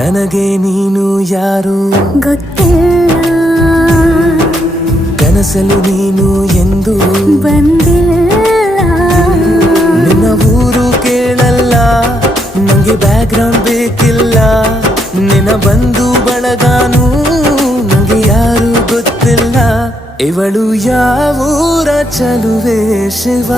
ನನಗೆ ನೀನು ಯಾರು ಗೊತ್ತಿಲ್ಲ, ಕನಸಲು ನೀನು ಎಂದು ಬಂದಿಲ್ಲ. ನಿನ್ನ ಊರು ಕೇಳಲ್ಲ, ನಂಗೆ ಬ್ಯಾಕ್ಗ್ರೌಂಡ್ ಬೇಕಿಲ್ಲ. ನಿನ್ನ ಬಂಧು ಬಳಗಾನು ನಂಗೆ ಯಾರು ಗೊತ್ತಿಲ್ಲ. ಇವಳು ಯಾವೂರ ಚಲುವೆ ಶಿವ.